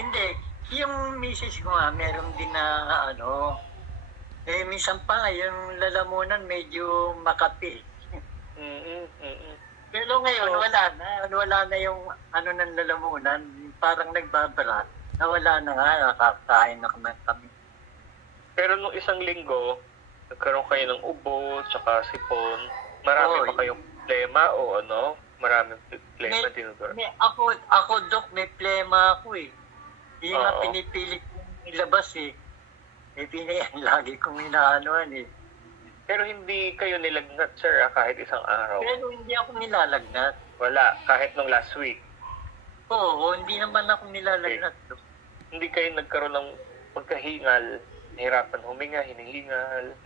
Hindi. Yung misis ko nga, meron din na ano, minsan pa nga, yung lalamunan medyo makapi. Pero ngayon, wala na yung ano ng lalamunan, parang nagbabara. Nawala na nga, nakakain na kami. Pero nung isang linggo, nagkaroon kayo ng ubo, tsaka sipon, marami pa kayong plema o ano? Maraming plema din. Ako, Dok, may plema ako eh. Hindi nga pinipilit kong ilabas eh. Lagi kong inaanoan eh. Pero hindi kayo nilagnat, sir, kahit isang araw? Pero hindi ako nilalagnat. Wala, kahit nung last week? Oo, hindi naman ako nilalagnat. Okay. Hindi kayo nagkaroon ng pagkahingal, nahirapan huminga, hinihingal?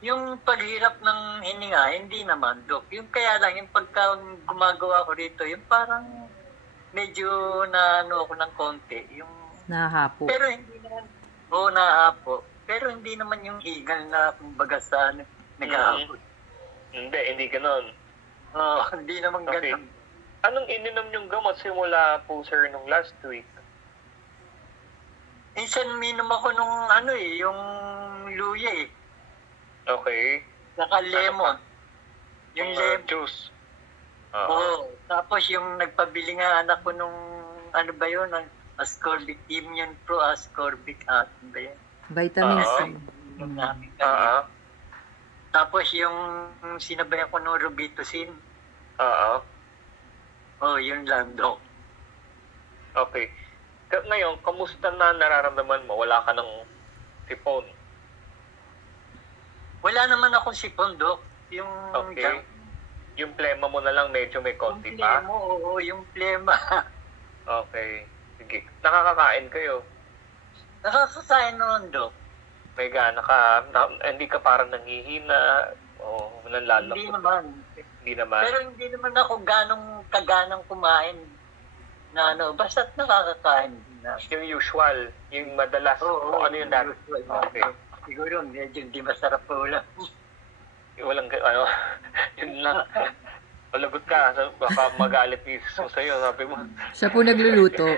Yung paghirap ng hininga, hindi naman, Dok. Yung kaya lang, yung pagka gumagawa ko rito, yung parang medyo naano ako ng konti. Yung nahahapo. Pero hindi naman, nahahapo. Pero hindi naman yung hingal na kumbaga sa nag-ahapo. Hindi ganoon. Hindi naman ganoon. Anong ininom yung gamot simula po, sir, nung last week? Minsan minom ako nung yung luya eh. Okay. Saka lemon. Yung lemon. Juice. Tapos yung nagpabili nga anak ko nung ascorbic, Immune Pro Ascorbic acid ba yan? Vitamin C. Tapos yung sinabayan ko nung Robitussin. Yun lang, Dok. Okay. Ngayon, kamusta na nararamdaman mo? Wala ka ng sipon? Wala naman akong sipon, Dok. Yung plema mo na lang medyo may konti pa? Yung plema. Okay. Sige. Nakakakain kayo? Nakakakain naman, Dok. May gana ka? Hindi ka parang nangihina? O nalalak? Hindi naman. Pero hindi naman ako kaganang kumain na basta't nakakakain na. Yung usual, yung madalas, ano yung dati? Okay. Siguro, medyo hindi masarap po lang. Walang, yun lang. Palagot ka, baka magalit mismo sa'yo, sabi mo. Siya po nagluluto.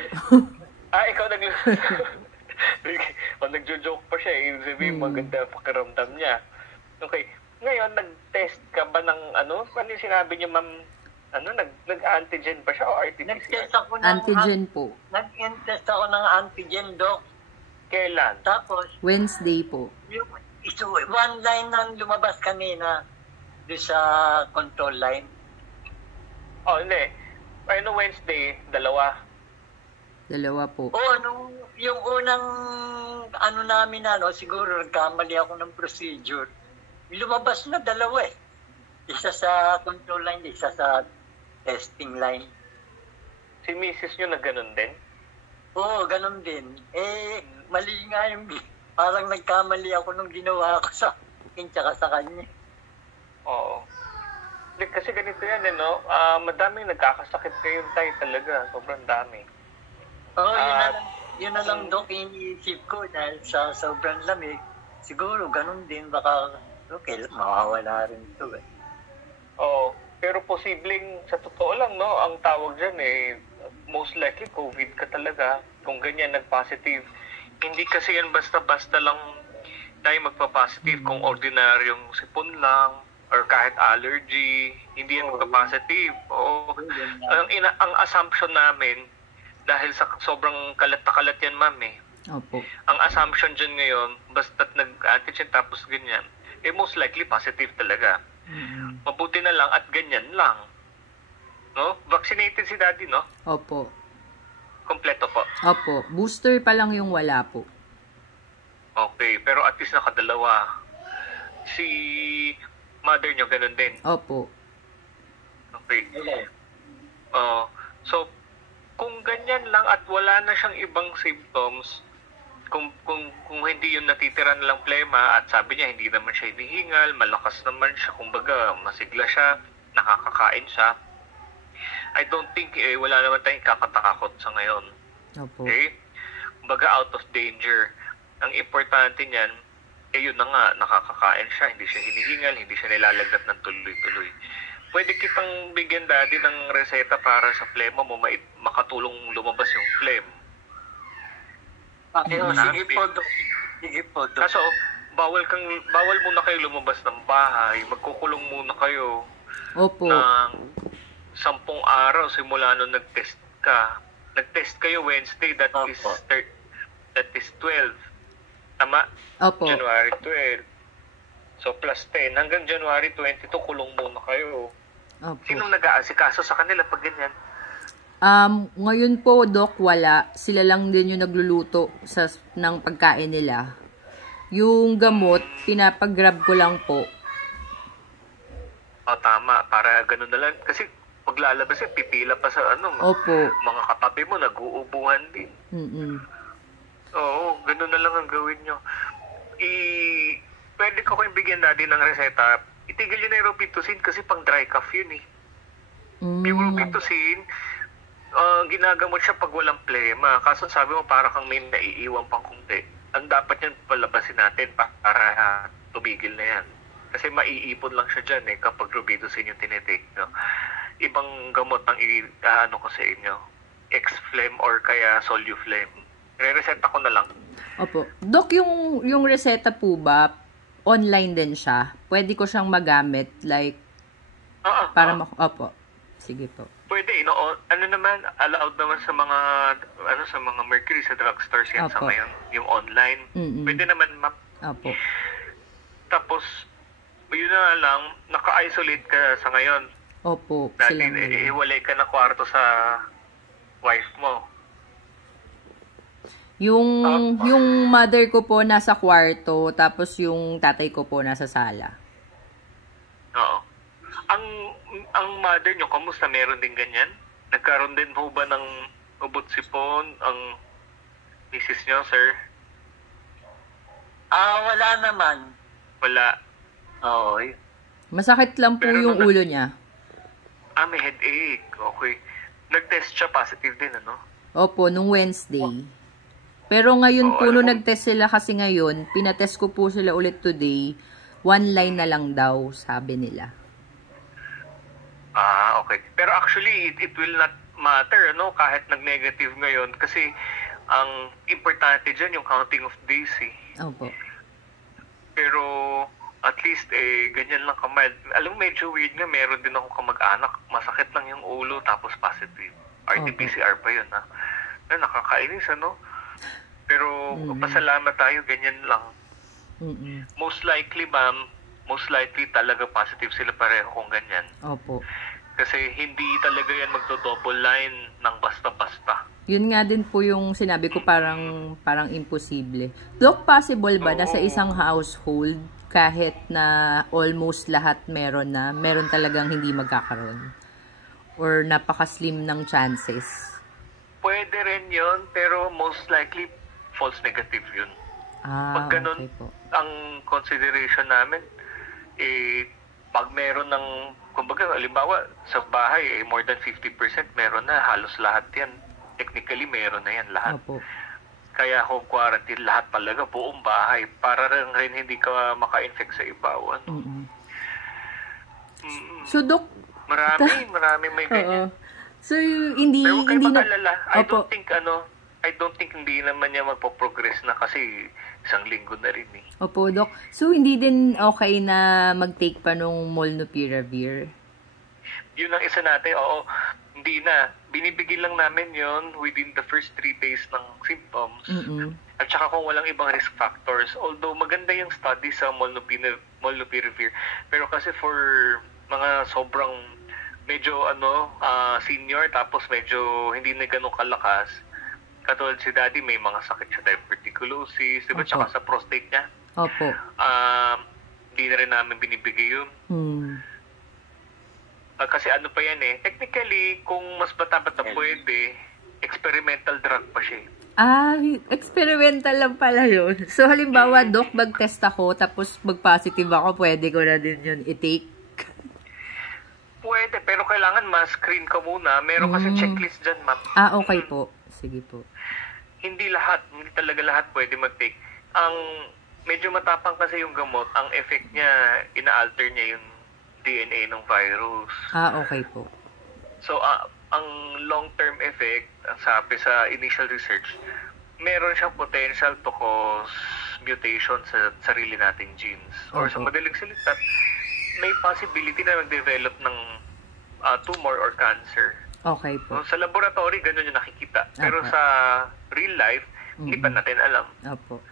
Ikaw nagluluto. O nagjo-joke pa siya, ibig sabihin maganda pakiramdam niya. Okay, ngayon, nag-test ka ba ng ano yung sinabi niyo, ma'am, nag-antigen ba siya o RT-PCR? Nag-test ako ng antigen po. Nag-test ako ng antigen, Dok. Kailan? Tapos, Wednesday po. One line nang lumabas kanina doon sa control line. Hindi. Wednesday, dalawa po. Yung unang namin siguro nagkamali ako ng procedure. Lumabas na dalawa eh. Isa sa control line, isa sa testing line. Si misis nyo na ganun din? Oo, ganun din. Mali nga yung parang nagkamali ako nung ginawa ko sa akin tsaka sa kanya. Oo. Kasi ganito yan, madaming nagkakasakit ngayon tayo talaga. Sobrang dami. Yun na lang, Dok, iniisip ko dahil sa sobrang lamig. Siguro, ganun din. Baka, mawawala rin ito eh. Pero posibleng, sa totoo lang, ang tawag dyan most likely COVID ka talaga. Kung ganyan, nag-positive. Hindi kasi yan basta-basta lang tayo magpa-positive kung ordinaryong sipon lang or kahit allergy. Hindi yan magpa-positive. Ang assumption namin, dahil sa sobrang kalat na kalat yan, ma'am Opo. Ang assumption dyan ngayon, basta't nag-antigen tapos ganyan, most likely positive talaga. Mabuti na lang at ganyan lang. Vaccinated si daddy, no? Opo. Kompleto po? Opo. Booster pa lang yung wala po. Okay, pero at least nakadalawa. Si mother nyo ganun din? Opo. Okay. So, kung ganyan lang at wala na siyang ibang symptoms, kung hindi yung natitira na lang plema at sabi niya hindi naman siya hinihingal, malakas naman siya, kumbaga masigla siya, nakakakain siya, I don't think wala naman tayong kakatakakot sa ngayon. Opo. Okay? Kumbaga out of danger. Ang importante niyan, yun na nga, nakakakain siya, hindi siya hinihingal, hindi siya nilalagnat ng tuloy-tuloy. Pwede kitang bigyan daddy ng reseta para sa plema mo, makatulong lumabas yung phlegm. Sige po, Dok. Sige po, Dok. Kaso, bawal muna kayo lumabas ng bahay. Magkukulong muna kayo Opo. ng 10 araw simula nung nag-test ka. Nag-test kayo Wednesday, that Opo. is 12. Tama? Opo. January 12. So plus 10 hanggang January 22 kulong muna kayo. Opo. Sinong nag-aasikaso sa kanila pag ganyan? Ngayon po, Doc, wala. Sila lang din yung nagluluto ng pagkain nila. Yung gamot, pinapag-grab ko lang po. Tama. Para ganun na lang. Kasi paglalabas pipila pa sa Opo. mga katabi mo, nag-uubuhan din. Mm-mm. Oo, ganun na lang ang gawin nyo. Pwede ko kayong bigyan natin ng reseta. Itigil yun na yung Robitussin kasi pang dry cough yun eh. Yung Robitussin, ginagamot siya pag walang plema. Kaso sabi mo para kang may naiiwan pang kunti. Ang dapat yan palabasin natin para tumigil na yan. Kasi maiipon lang siya dyan eh kapag Robitussin yung tinitake nyo. Ibang gamot ang ko sa inyo. X-Flem or kaya Soluflem. Re-reseta ko na lang. Opo. Doc, yung reseta po ba, online din siya? Pwede ko siyang magamit? Like, para Opo. Sige po. Pwede, naman, allowed naman sa mga, sa mga Mercury, sa drugstores yan sa Opo. ngayon, yung online. Mm-mm. Pwede naman, ma'am. Opo. Tapos, yun na lang, naka-isolate ka sa ngayon. Opo. Dahil Silang dalawa. iwalay ka na kwarto sa wife mo. Yung mother ko po nasa kwarto, tapos yung tatay ko po nasa sala. Oo. Ang mother nyo, kamusta? Meron din ganyan? Nagkaroon din po ba ng ubot sipon ang misis nyo, sir? Wala naman. Wala. Oo. Masakit lang po Pero yung ulo niya. May headache. Okay. Nag-test siya, positive din, ano? Opo, nung Wednesday. Pero ngayon po, alam nung mo- nag-test sila kasi ngayon, pinatest ko po sila ulit today, 1 line na lang daw, sabi nila. Okay. Pero actually, it will not matter, no? Kahit nag-negative ngayon. Kasi, ang importante dyan, yung counting of days, eh. Opo. Pero, at least, ganyan lang ka-mild. Alam mo, medyo weird nga, meron din ako kamag-anak. Masakit lang yung ulo, tapos positive. RT-PCR pa yun, ha? Nakakainis, ano? Pero, pasalamat tayo, ganyan lang. Mm-mm. Most likely, ma'am, talaga positive sila pareho kung ganyan. Opo. Kasi hindi talaga yan magdo-double line ng basta-basta. Yun nga din po yung sinabi ko, parang imposible. Doc, possible ba na sa isang household, kahit na almost lahat meron talagang hindi magkakaroon? Or napaka-slim ng chances? Pwede rin yun, pero most likely false negative yun. Pag ganun, okay po. ang consideration namin, pag meron ng, kumbaga, halimbawa, sa bahay, more than 50% meron na, halos lahat yan. Technically, meron na yan lahat. Opo. Kaya home quarantine, lahat talaga, buong bahay, para rin hindi ka maka-infect sa iba. Ano? Mm-mm. So, Doc, Marami may ganyan. so hindi Pero huwag kayo hindi na mag-alala. Opo. I don't think hindi naman niya magpo-progress na kasi isang linggo na rin eh. Opo, Doc. So, hindi din okay na mag-take pa nung Molnupiravir? Yun ang isa natin, hindi na. Binibigyan lang namin yon within the first 3 days ng symptoms. Mm-mm. At saka kung walang ibang risk factors. Although maganda yung study sa Molnupiravir. Pero kasi for mga sobrang medyo senior tapos medyo hindi na ganun kalakas. Katulad si Daddy, may mga sakit siya, diverticulosis, diba? Opo. Tsaka sa prostate niya. Opo. Hindi na rin namin binibigay yun. Kasi ano pa yan eh. Technically, kung mas bata-bata pwede, experimental drug pa siya. Experimental lang pala yun. So, halimbawa, Doc, mag-test ako, tapos mag-positive ako, pwede ko na din yun i-take? Pwede, pero kailangan ma-screen ka muna. Meron kasi checklist dyan, ma'am. Okay po. Sige po. Hindi talaga lahat pwede mag-take. Ang medyo matapang kasi yung gamot, ang effect niya, ina-alter niya yung DNA ng virus. Okay po. So, ang long-term effect, ang sabi sa initial research, meron siyang potential to cause mutation sa sarili nating genes. Or sa madaling salita, may possibility na mag-develop ng tumor or cancer. Okay po. Sa laboratory, ganun yung nakikita. Pero sa real life, hindi pa natin alam. Opo.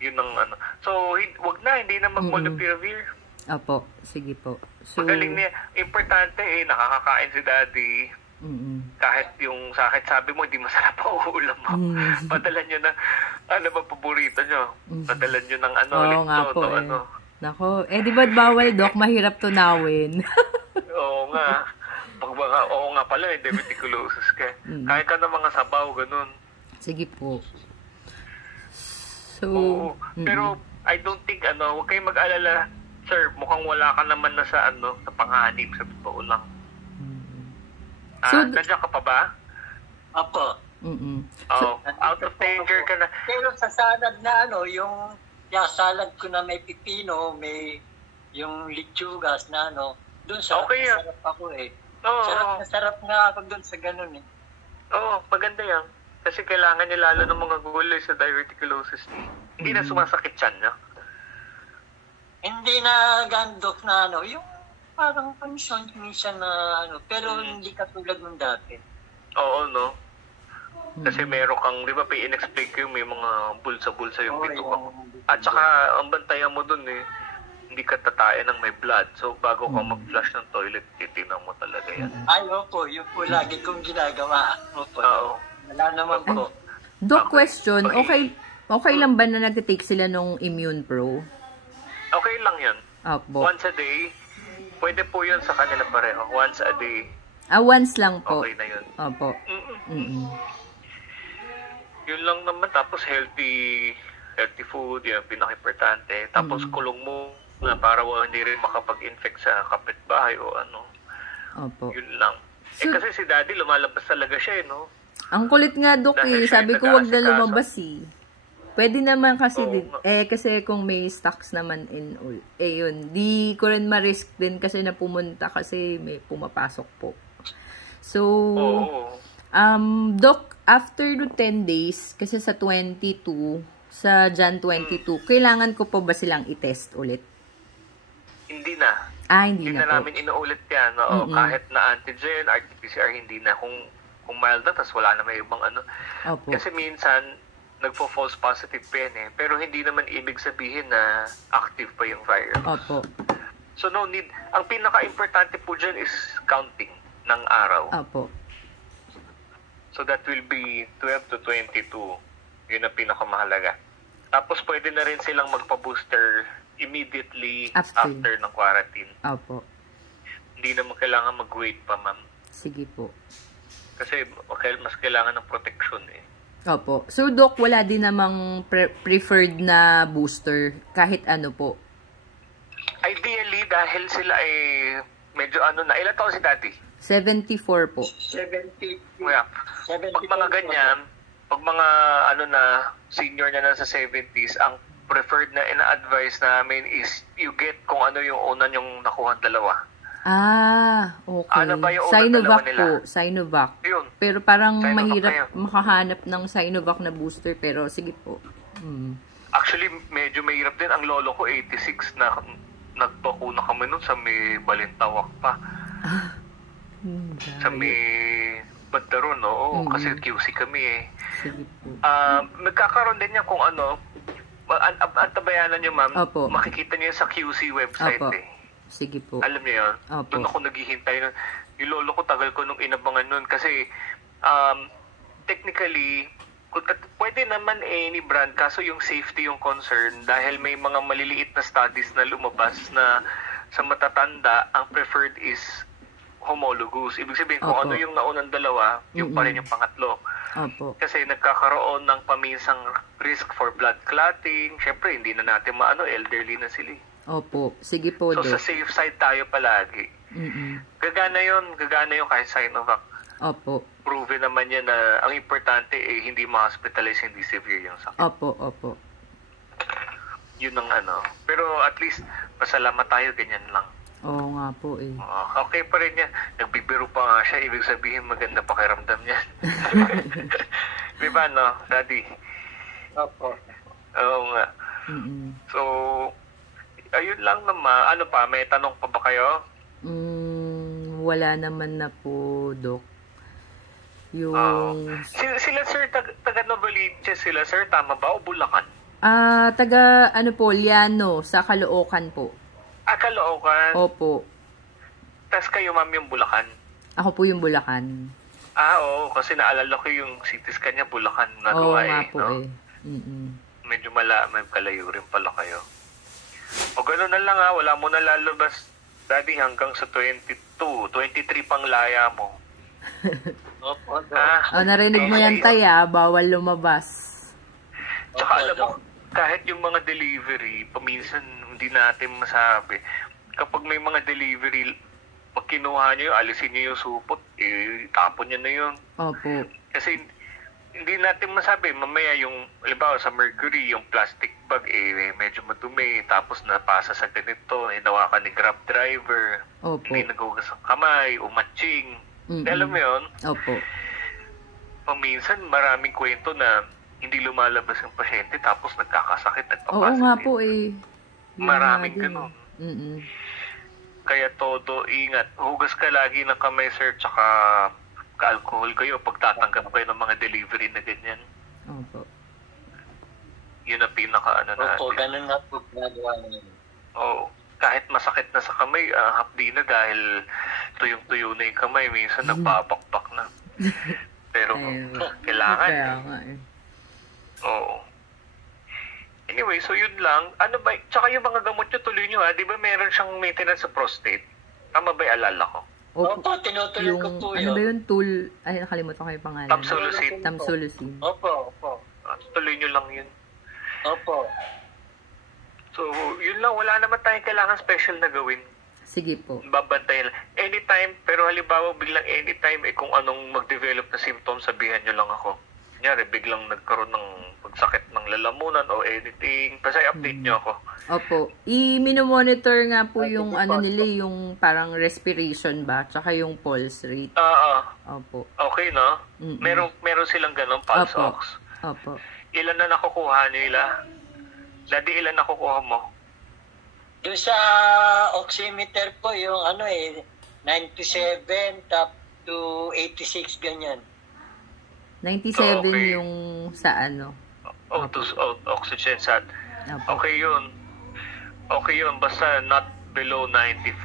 Yun ang ano. So, wag na, hindi na mag-molnupiravir. Opo, sige po. So, Magaling niya. Importante nakakakain si daddy. Kahit yung sakit sabi mo, hindi masarap ang ulam mo. Padalan nyo na, ano ba paborito nyo? Padalan nyo ng ano, oo nga po ano. Nako, di ba't bawal, Doc? Mahirap tunawin. Oo nga. Oo nga pala, diverticulosis ka. Kahit ka ng mga sabaw, ganun. Sige po. So, oo. Pero, I don't think, huwag kayong mag-alala, sir, mukhang wala ka naman na sa, sa panganib, sa totoo lang. So, nandiyan ka pa ba? Apo. Out of danger ka na. Pero sa salad na yung salad ko na may pipino, may yung lechugas na doon sarap okay, na sarap ako sarap nga ako doon sa ganun Oo, maganda yan. Kasi kailangan niya lalo ng mga gulay sa diverticulosis. Hindi na sumasakit yan, no? Hindi na gandok na yung parang pansyon minsan na pero hindi katulad ng dati. Oo, no? Kasi meron kang, di ba, in-explain ko yung may mga bulsa-bulsa yung bituka. At saka, ang bantayan mo dun hindi ka tatae ng may blood. So, bago ka mag-flush ng toilet, titinan mo talaga yan. Ay, opo. Yun po lagi kong ginagawa. Opo. Oo. Wala naman po. Doc, question, okay lang ba na nag-take sila nung Immune Pro? Okay lang yan. Opo. Once a day, pwede po yun sa kanila pareho. Once a day. Once lang po. Okay na yun. Opo. Yun lang naman. Tapos healthy food, yan pinaka-importante. Tapos kulong mo na para hindi rin makapag-infect sa kapitbahay o ano. Opo. Yun lang. Kasi si daddy lumalabas talaga siya no? Ang kulit nga, Doc, sabi ko wag na lumabas Pwede naman kasi kasi kung may stocks naman in all. Yun, di ko rin ma-risk din kasi na pumunta kasi may pumapasok po. So, Doc, after the 10 days, kasi sa 22, sa Jan 22, kailangan ko po ba silang i-test ulit? Hindi na. Hindi na namin inuulit yan. Kahit na antigen, RT-PCR, hindi na. Kung mild na, tas wala na may ibang Opo. Kasi minsan, nagpo-false positive pa yan Pero hindi naman ibig sabihin na active pa yung virus. Opo. So no need. Ang pinaka-importante po dyan is counting ng araw. Opo. So that will be 12 to 22. Yun ang pinakamahalaga. Tapos pwede na rin silang magpa-booster immediately after ng quarantine. Opo. Hindi naman kailangan mag-wait pa, ma'am. Sige po. Kasi mas kailangan ng protection Opo. So, Doc, wala din namang preferred na booster kahit ano po? Ideally, dahil sila medyo na. Ilan taon si daddy? 74 po. 70. Yeah. Pag mga ganyan, pag mga senior na nasa 70s, ang preferred na ina-advise namin is you get kung ano yung una yung nakuha dalawa. Okay. Ano ba yung Sinovac nila? po. Sinovac. Yun. Pero parang Sinovac mahirap kayo. makahanap ng Sinovac na booster. Pero sige po. Actually, medyo mahirap din. Ang lolo ko, 86 na nagpakuna kami nun sa may Balintawak pa. Sa may Bandaron, kasi QC kami Sige po. Nagkakaroon din niya kung antabayanan niyo, ma'am. Opo. Makikita niyo sa QC website Opo. Sige po. Alam niyo yun? Opo. Doon ako naghihintay nun. Yung lolo ko, tagal ko nung inabangan nun. Kasi, technically, pwede naman any brand. Kaso yung safety yung concern. Dahil may mga maliliit na studies na lumabas na sa matatanda, ang preferred is homologous. Ibig sabihin, kung ano yung naunang dalawa, yung pa rin yung pangatlo. Opo. Kasi nagkakaroon ng paminsang risk for blood clotting. Siyempre, hindi na natin elderly na sila. Opo. Sige po, So, Doc. sa safe side tayo palagi. Gagana yun kahit Sinovac. Opo. Proven naman yan na ang importante hindi ma-hospitalize, hindi severe yung sakit. Opo. Yun ang Pero at least, pasalamat tayo, ganyan lang. Oo nga po Okay pa rin yan. Nagbibiro pa nga siya, ibig sabihin maganda pakiramdam niya. Di ba, no, Daddy? Opo. Oo nga. So, ayun lang naman. Ano pa, may tanong pa ba kayo? Wala naman na po, Doc. Yung... Sila, sir, taga Novaliches sila, sir, tama ba? O Bulacan? Taga, ano po, Liano, sa Caloocan po. Caloocan? Opo. Tas kayo, ma'am, yung Bulacan? Ako po yung Bulacan. Oo, kasi naalala ko yung CT scan niya, Bulacan na Oo gawa nga po no? Medyo may kalayo rin pala kayo. O gano'n na lang wala mo na lalabas, Daddy, hanggang sa 22, 23 pang laya mo. Opo. Narinig mo yan, Tay, bawal lumabas. Tsaka alam mo, kahit yung mga delivery, paminsan hindi natin masabi. Kapag may mga delivery, pag kinuha nyo yun, alisin nyo yung supot, tapon nyo na yun. Opo. Kasi hindi natin masabi, mamaya yung, halimbawa sa Mercury, yung plastic bag, medyo madumi, tapos napasa sa ganito, hinawakan ni Grab driver, Opo. hindi nagugas ang kamay, umatching. Alam mo yun? Opo. Paminsan, maraming kwento na hindi lumalabas yung pasyente, tapos nagkakasakit, nagpapasa. Oo nga po Maraming ganun. Kaya todo, ingat. Hugas ka lagi ng kamay, sir, tsaka ka-alcohol kayo pag tatanggap kayo ng mga delivery na ganyan. Opo. Yun ang pinaka-ano natin. Opo, ganun nga po ginagawa namin. Oo. Kahit masakit na sa kamay, hapdi na dahil tuyong-tuyo na yung kamay. Minsan nagbabakbak na. Pero kailangan. Kaya nga Oo. Anyway, so yun lang. Ano ba, tsaka yung mga gamot nyo, tuloy nyo di ba meron siyang maintenance sa prostate? Tama ba alala ko? Opo, tinutuloy ko po yun. Ano ba yun? Nakalimutan ko yung pangalan. Tamsulosin. Opo. Tuloy nyo lang yun. Opo. So, yun lang. Wala naman tayong kailangan special na gawin. Sige po. Babantayan lang. Anytime, pero halimbawa biglang anytime, kung anong mag-develop na symptoms, sabihan nyo lang ako. Kunyari, biglang nagkaroon ng pagsakit ng lalamunan o anything. Basta update nyo ako. Opo. I-monitor nga po yung nila, yung parang respiration ba? Tsaka yung pulse rate. Opo. Okay, no? Meron silang ganun, pulse ox. Opo. Ilan na nakukuha nila? Daddy, ilan nakukuha mo? Doon sa oximeter po, yung 97 up to 86, ganyan. 97 yung sa oxygen sat. Okay yun. Okay yun, basta not below 94.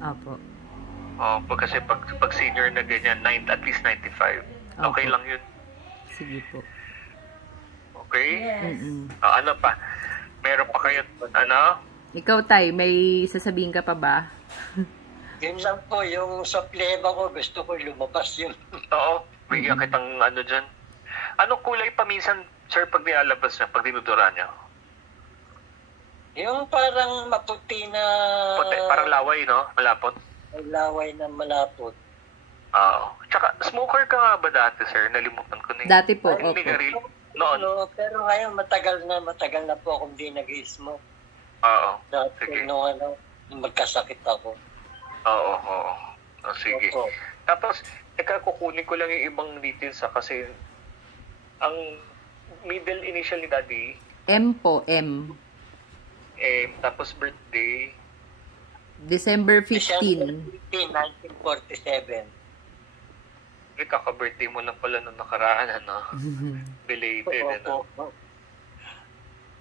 Opo. Kasi pag senior na ganyan, at least 95. Okay lang yun. Sige po. Okay? Yes. Ano pa? Meron pa kayo, Ikaw, Tay, may sasabihin ka pa ba? Yun lang po, yung sa pleba ko, gusto ko lumabas yun. Oo, bigyan kitang dyan. Anong kulay pa minsan, sir, pag nilalabas niya, pag dinudura niya? Yung parang maputi na... Puti, parang laway, no? Malapot? Laway na malapot. Oo. Tsaka, smoker ka nga ba dati, sir? Nalimutan ko na yun. Dati po, opo. Noon. Pero ngayon, matagal na po akong di nag-smoke. Oo. Dati, sige. nung magkasakit ako. Oo. Sige. Opo. Tapos, kukunin ko lang yung ibang details kasi ang middle initial ni Daddy, M po, M. Tapos birthday, December 15. December 15, 1947. Kaka-birthday mo lang pala nung nakaraan, Belated,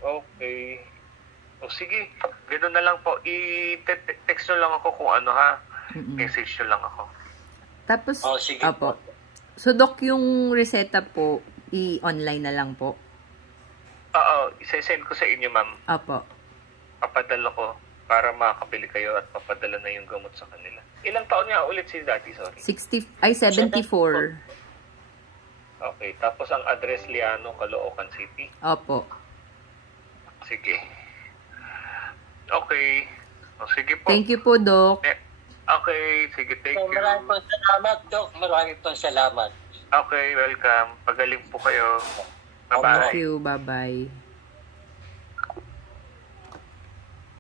Okay. O sige, gano'n na lang po. I-text nyo lang ako kung message nyo lang ako. Tapos, sige po. So, Doc, yung reseta po, i-online na lang po? Oo, isa-send ko sa inyo, ma'am. Opo. Papadala ko para makakabili kayo at papadala na yung gamot sa kanila. Ilang taon nga ulit si Daddy, sorry? 74. Okay, tapos ang address Liano, Caloocan City? Opo. Sige. Okay. Sige po. Thank you po, Doc. Okay, sige, thank you. Maraming pong salamat, Doc. Maraming pong salamat. Okay, welcome. Pagaling po kayo. Bye-bye. Thank you, bye-bye.